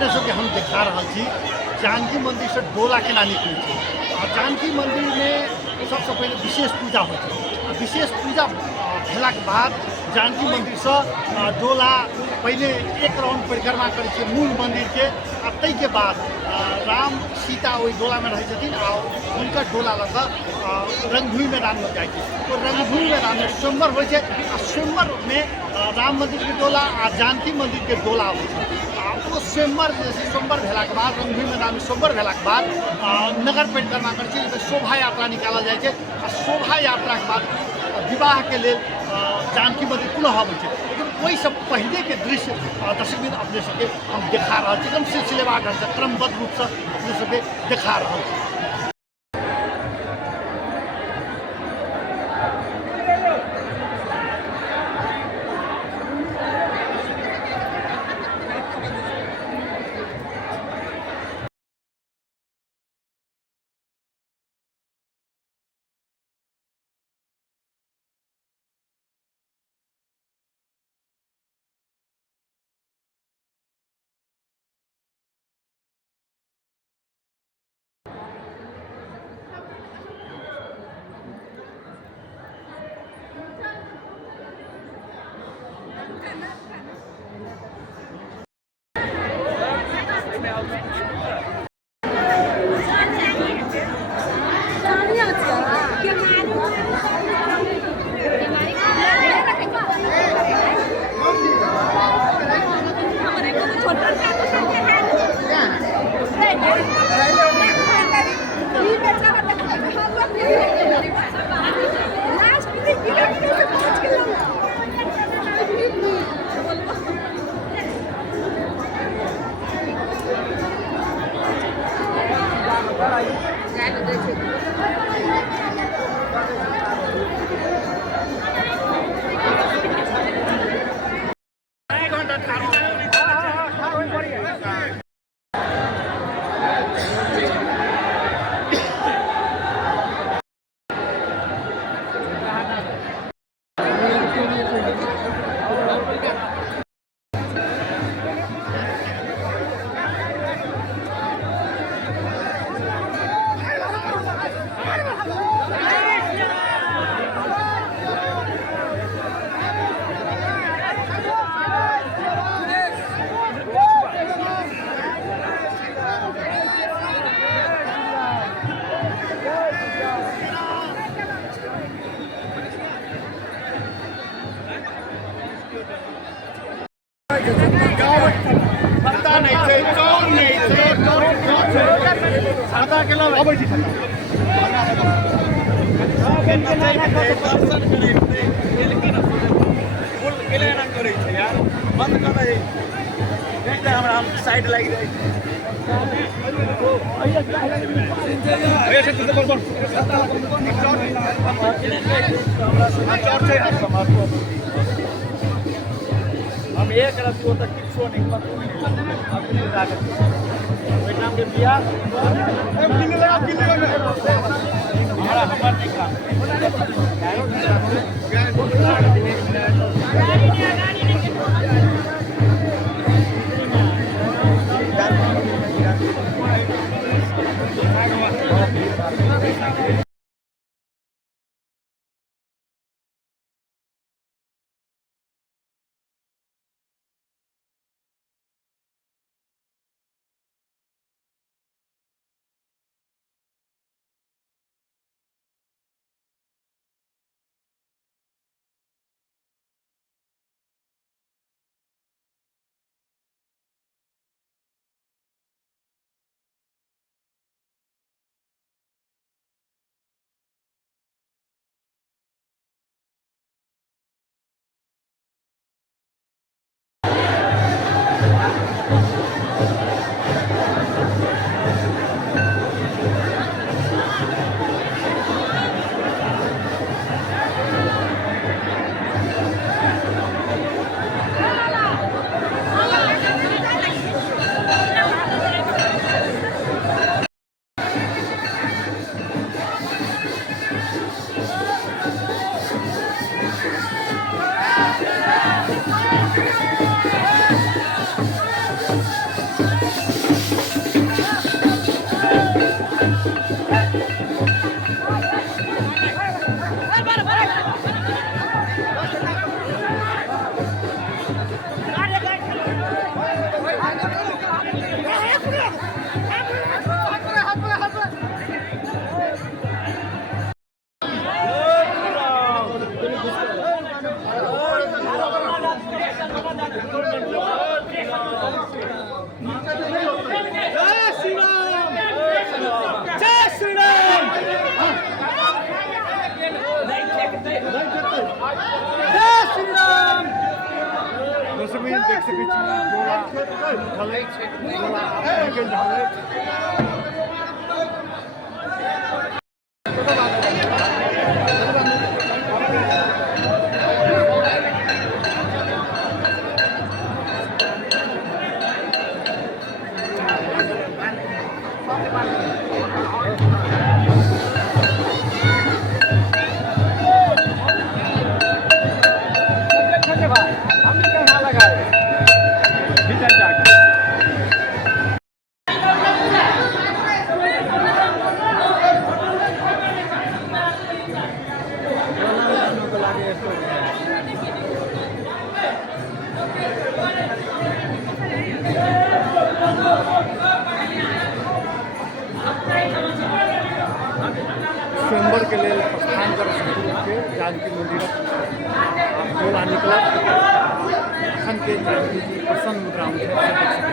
अपने सबके हम देखा रहा छी जानकी मंदिर से डोला केना निकलै छै। जानकी मंदिर में सबसे पहले विशेष पूजा होइ छै। विशेष पूजा भेलाके बाद जानकी मंदिर से डोला पहले एक राउंड परिक्रमा करै छै मूल मंदिर के। तै के बाद राम सीता ओहि डोला में रहै छथिन आ हुनकर डोला लऽ कऽ रंगभूमि मैदान में जाइ छै। तो रंगभूमि मैदान में स्वयंवर होइ छै आ स्वयंवर में राम मंदिर के डोला आ जानकी मंदिर के डोला होइ छै। वो स्वयंवर स्वयंवर भेलाके बाद रंगभूमि मैदान में स्वयंवर भेलाके बाद नगर परिक्रमा करै छै। शोभा यात्रा निकालल जाइ छै आ शोभा यात्रा के बाद विवाह के लेल जानकी मंदिर पुनः अबै छै। लेकिन ओहि सब पहले के दृश्य दर्शक बिंदु अपने सबके हम देखा रहल छी, एकदम सिलसिलेवार ढंग से क्रमबद्ध रूप से अपने सबके देखा रहल छी। पता नहीं छै कौन नहीं छै पता केला अबै छै दर्शन करै लेकिन फुल केले ना करै छै यार बंद कर दे देख हमरा हम साइड लागि जाइ छै ऐसे तो बोल हम एक रत्ती होता किछो नहीं पता नहीं अपने जाकर ओइ नाम के बिया हमारा हमार नहीं काम जय श्री राम, जय श्री राम, जय श्री राम। दर्शक देख सकै छी डोला उठल अछि, डोला निकलि रहल अछि। स्वयंवर के लिए प्रस्थान कर के जानकी मंदिर डोला निकल अखन के जानकी जी प्रसन्न मुद्रा में देख सकते